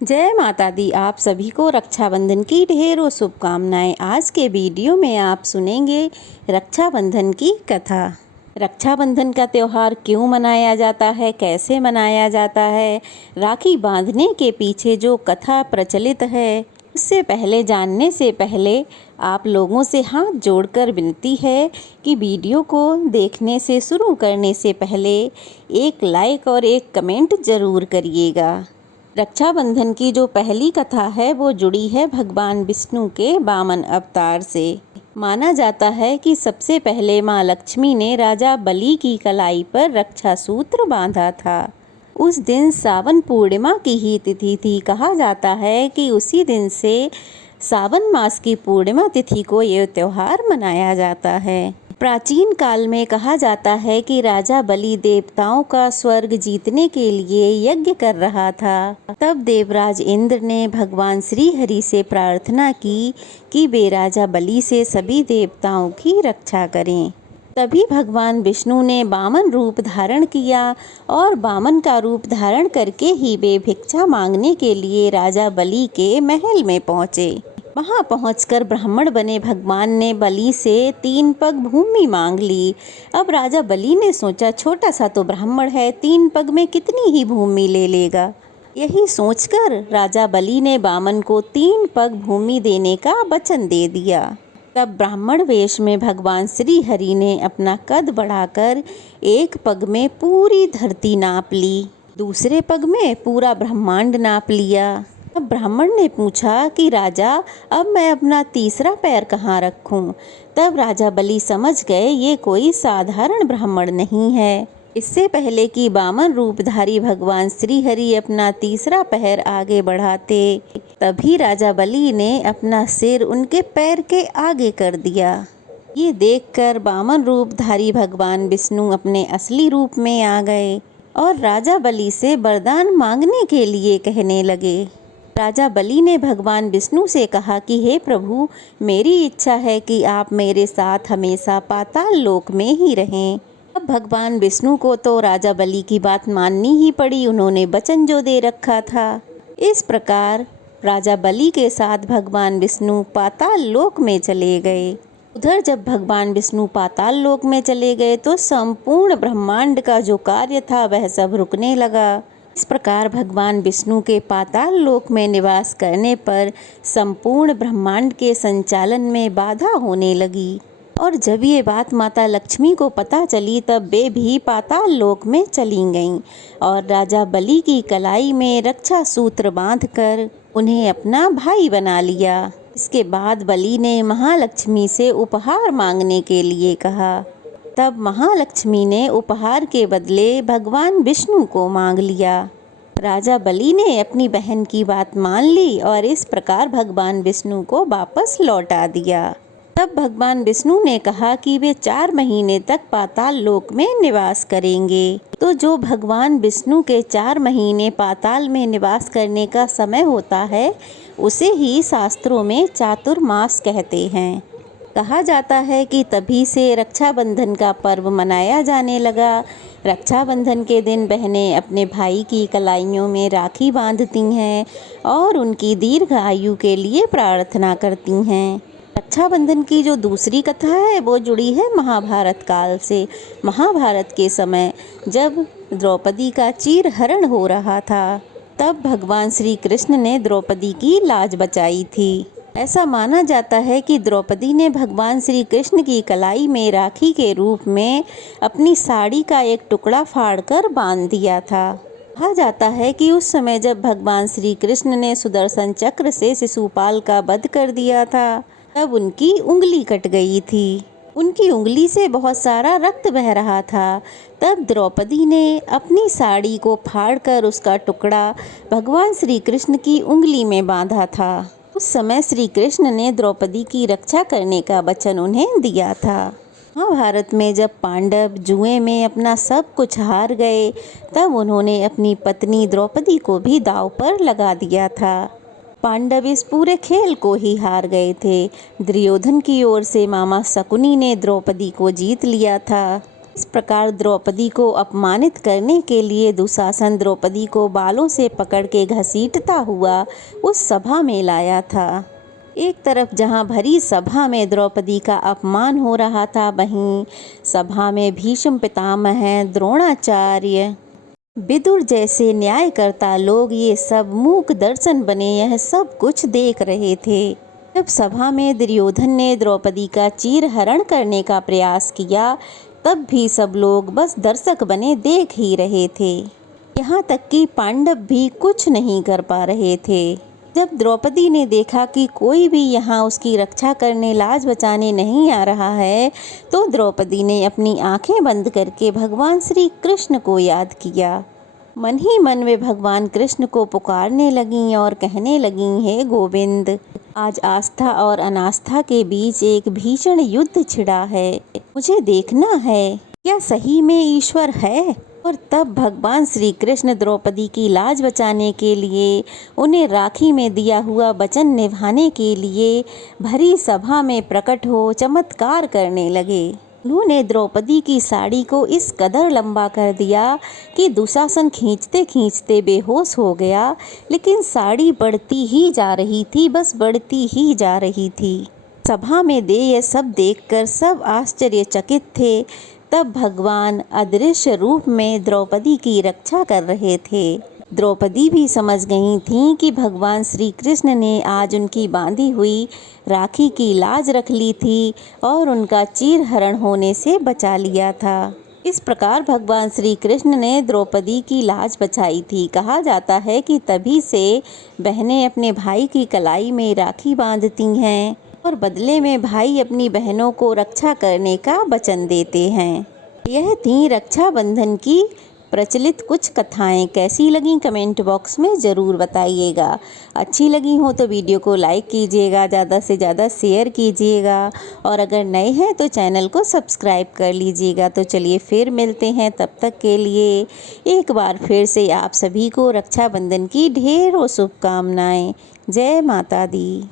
जय माता दी। आप सभी को रक्षाबंधन की ढेरों शुभकामनाएं। आज के वीडियो में आप सुनेंगे रक्षाबंधन की कथा। रक्षाबंधन का त्यौहार क्यों मनाया जाता है, कैसे मनाया जाता है, राखी बांधने के पीछे जो कथा प्रचलित है, उससे पहले जानने से पहले आप लोगों से हाथ जोड़कर विनती है कि वीडियो को देखने से शुरू करने से पहले एक लाइक और एक कमेंट ज़रूर करिएगा। रक्षाबंधन की जो पहली कथा है वो जुड़ी है भगवान विष्णु के वामन अवतार से। माना जाता है कि सबसे पहले माँ लक्ष्मी ने राजा बलि की कलाई पर रक्षा सूत्र बांधा था। उस दिन सावन पूर्णिमा की ही तिथि थी। कहा जाता है कि उसी दिन से सावन मास की पूर्णिमा तिथि को ये त्यौहार मनाया जाता है। प्राचीन काल में कहा जाता है कि राजा बलि देवताओं का स्वर्ग जीतने के लिए यज्ञ कर रहा था। तब देवराज इंद्र ने भगवान श्री हरि से प्रार्थना की कि वे राजा बलि से सभी देवताओं की रक्षा करें। तभी भगवान विष्णु ने वामन रूप धारण किया और वामन का रूप धारण करके ही वे भिक्षा मांगने के लिए राजा बलि के महल में पहुँचे। वहां पहुंचकर ब्राह्मण बने भगवान ने बलि से 3 पग भूमि मांग ली। अब राजा बलि ने सोचा, छोटा सा तो ब्राह्मण है, 3 पग में कितनी ही भूमि ले लेगा। यही सोचकर राजा बलि ने वामन को 3 पग भूमि देने का वचन दे दिया। तब ब्राह्मण वेश में भगवान श्री हरि ने अपना कद बढ़ाकर 1 पग में पूरी धरती नाप ली, दूसरे पग में पूरा ब्रह्मांड नाप लिया। अब ब्राह्मण ने पूछा कि राजा, अब मैं अपना तीसरा पैर कहाँ रखूं? तब राजा बलि समझ गए ये कोई साधारण ब्राह्मण नहीं है। इससे पहले कि वामन रूपधारी भगवान श्री हरि अपना तीसरा पैर आगे बढ़ाते, तभी राजा बलि ने अपना सिर उनके पैर के आगे कर दिया। ये देखकर वामन रूपधारी भगवान विष्णु अपने असली रूप में आ गए और राजा बलि से वरदान मांगने के लिए कहने लगे। राजा बलि ने भगवान विष्णु से कहा कि हे प्रभु, मेरी इच्छा है कि आप मेरे साथ हमेशा पाताल लोक में ही रहें। अब भगवान विष्णु को तो राजा बलि की बात माननी ही पड़ी, उन्होंने वचन जो दे रखा था। इस प्रकार राजा बलि के साथ भगवान विष्णु पाताल लोक में चले गए। उधर जब भगवान विष्णु पाताल लोक में चले गए तो संपूर्ण ब्रह्मांड का जो कार्य था वह सब रुकने लगा। इस प्रकार भगवान विष्णु के पाताल लोक में निवास करने पर संपूर्ण ब्रह्मांड के संचालन में बाधा होने लगी। और जब ये बात माता लक्ष्मी को पता चली तब वे भी पाताल लोक में चली गईं और राजा बलि की कलाई में रक्षा सूत्र बांधकर उन्हें अपना भाई बना लिया। इसके बाद बलि ने महालक्ष्मी से उपहार मांगने के लिए कहा। तब महालक्ष्मी ने उपहार के बदले भगवान विष्णु को मांग लिया। राजा बलि ने अपनी बहन की बात मान ली और इस प्रकार भगवान विष्णु को वापस लौटा दिया। तब भगवान विष्णु ने कहा कि वे 4 महीने तक पाताल लोक में निवास करेंगे। तो जो भगवान विष्णु के 4 महीने पाताल में निवास करने का समय होता है उसे ही शास्त्रों में चातुर्मास कहते हैं। कहा जाता है कि तभी से रक्षाबंधन का पर्व मनाया जाने लगा। रक्षाबंधन के दिन बहनें अपने भाई की कलाइयों में राखी बांधती हैं और उनकी दीर्घ आयु के लिए प्रार्थना करती हैं। रक्षाबंधन की जो दूसरी कथा है वो जुड़ी है महाभारत काल से। महाभारत के समय जब द्रौपदी का चीरहरण हो रहा था तब भगवान श्री कृष्ण ने द्रौपदी की लाज बचाई थी। ऐसा माना जाता है कि द्रौपदी ने भगवान श्री कृष्ण की कलाई में राखी के रूप में अपनी साड़ी का एक टुकड़ा फाड़कर बांध दिया था। कहा जाता है कि उस समय जब भगवान श्री कृष्ण ने सुदर्शन चक्र से शिशुपाल का वध कर दिया था तब उनकी उंगली कट गई थी। उनकी उंगली से बहुत सारा रक्त बह रहा था। तब द्रौपदी ने अपनी साड़ी को फाड़कर उसका टुकड़ा भगवान श्री कृष्ण की उंगली में बांधा था। उस समय श्री कृष्ण ने द्रौपदी की रक्षा करने का वचन उन्हें दिया था। महाभारत में जब पांडव जुए में अपना सब कुछ हार गए तब उन्होंने अपनी पत्नी द्रौपदी को भी दांव पर लगा दिया था। पांडव इस पूरे खेल को ही हार गए थे। दुर्योधन की ओर से मामा शकुनी ने द्रौपदी को जीत लिया था। इस प्रकार द्रौपदी को अपमानित करने के लिए दुशासन द्रौपदी को बालों से पकड़ के घसीटता हुआ उस सभा में लाया था। एक तरफ जहाँ भरी सभा में द्रौपदी का अपमान हो रहा था, वहीं सभा में भीष्म पितामह, द्रोणाचार्य, विदुर जैसे न्यायकर्ता लोग ये सब मूक दर्शन बने यह सब कुछ देख रहे थे। जब सभा में दुर्योधन ने द्रौपदी का चीरहरण करने का प्रयास किया, तब भी सब लोग बस दर्शक बने देख ही रहे थे। यहाँ तक कि पांडव भी कुछ नहीं कर पा रहे थे। जब द्रौपदी ने देखा कि कोई भी यहाँ उसकी रक्षा करने, लाज बचाने नहीं आ रहा है, तो द्रौपदी ने अपनी आंखें बंद करके भगवान श्री कृष्ण को याद किया। मन ही मन वे भगवान कृष्ण को पुकारने लगीं और कहने लगीं, हे गोविंद, आज आस्था और अनास्था के बीच एक भीषण युद्ध छिड़ा है। मुझे देखना है, क्या सही में ईश्वर है? और तब भगवान श्री कृष्ण द्रौपदी की लाज बचाने के लिए, उन्हें राखी में दिया हुआ वचन निभाने के लिए भरी सभा में प्रकट हो चमत्कार करने लगे। उन्होंने द्रौपदी की साड़ी को इस कदर लंबा कर दिया कि दुशासन खींचते खींचते बेहोश हो गया, लेकिन साड़ी बढ़ती ही जा रही थी, बस बढ़ती ही जा रही थी। सभा में ये सब देखकर सब आश्चर्यचकित थे। तब भगवान अदृश्य रूप में द्रौपदी की रक्षा कर रहे थे। द्रौपदी भी समझ गई थीं कि भगवान श्री कृष्ण ने आज उनकी बांधी हुई राखी की लाज रख ली थी और उनका चीरहरण होने से बचा लिया था। इस प्रकार भगवान श्री कृष्ण ने द्रौपदी की लाज बचाई थी। कहा जाता है कि तभी से बहनें अपने भाई की कलाई में राखी बांधती हैं और बदले में भाई अपनी बहनों को रक्षा करने का वचन देते हैं। यह थी रक्षाबंधन की प्रचलित कुछ कथाएं। कैसी लगी कमेंट बॉक्स में ज़रूर बताइएगा। अच्छी लगी हो तो वीडियो को लाइक कीजिएगा, ज़्यादा से ज़्यादा शेयर कीजिएगा और अगर नए हैं तो चैनल को सब्सक्राइब कर लीजिएगा। तो चलिए फिर मिलते हैं, तब तक के लिए एक बार फिर से आप सभी को रक्षाबंधन की ढेरों शुभकामनाएं। जय माता दी।